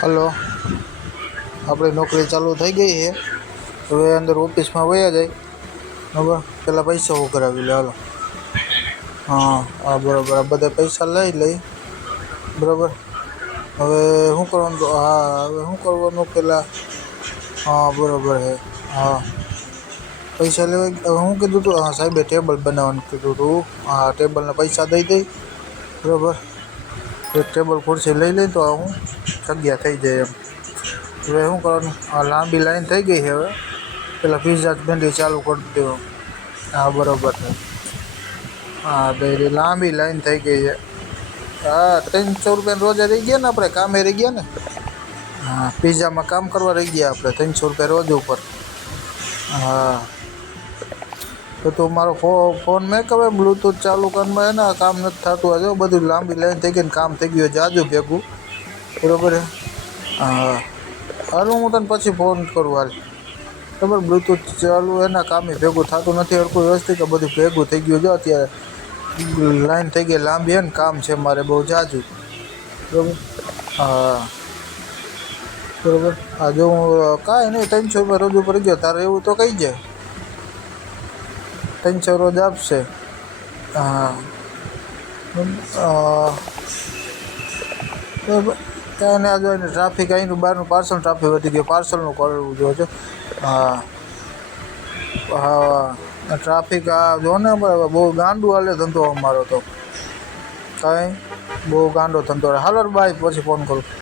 Hello, આપણી નોકરી ચાલુ થઈ ગઈ છે. હવે અંદર ઓફિસમાં વયા જાય. બરાબર, પહેલાં પૈસા ઉઘરાવી લે. હાલો, હા બરાબર. આ બધા પૈસા લઈ બરાબર. હવે શું કરવાનું? હવે શું કરવાનું પહેલાં? હા બરાબર છે. હા, પૈસા લેવા હું કીધું તું? હા, સાહેબે ટેબલ બનાવવાનું કીધું તું. હા, ટેબલના પૈસા દઈ દઈ. બરાબર, એક ટેબલ ખુરશી લઈ લઈ તો હું જગ્યા થઈ જાય એમ. હવે શું કરવાનું? આ લાંબી લાઈન થઈ ગઈ છે. હવે પેલા પિઝા બેન્ડી ચાલુ કરી દેવો. હા બરાબર છે. હા, બે લાંબી લાઈન થઈ ગઈ છે. હા, 300 રૂપિયા રોજે રહી ગયા ને? આપણે કામે રહી ગયા ને? હા, પિઝામાં કામ કરવા રહી ગયા આપણે 300 રૂપિયા રોજ ઉપર. હા, તો તું મારો ફોન મેં કહે બ્લૂટૂથ ચાલુ કરવામાં એને કામ નથી થતું. આજે બધું લાંબી લાઈન થઈ ગઈ ને કામ થઈ ગયું જાજુ ભેગું. બરાબર છે. હા, હાલ હું તને પછી ફોન કરું. હાલ, બરાબર. બ્લૂટૂથ ચાલુ એના કામે ભેગું થતું નથી હરખું વ્યવસ્થિત. બધું ભેગું થઈ ગયું. જો અત્યારે લાઈન થઈ ગઈ લાંબી હે ને કામ છે મારે બહુ જાજુ. બરાબર. હા બરાબર. હા, જો હું કાંઈ નહીં 300 રૂપિયા રોજ ઉપર ગયો. તારે એવું તો કહી જાય 300 રોજ આપશે. હા, બરાબર. કાંઈ નહીં, આ જો એને ટ્રાફિક અહીંનું બહારનું પાર્સલ ટ્રાફિક વધી ગયો. પાર્સલનું કરવું જોઈએ. હા હા, ટ્રાફિક આ જો ને બહુ ગાંડું હાલે ધંધો અમારો તો. કાંઈ બહુ ગાંડો ધંધો. હાલો બાય, પછી ફોન કરું.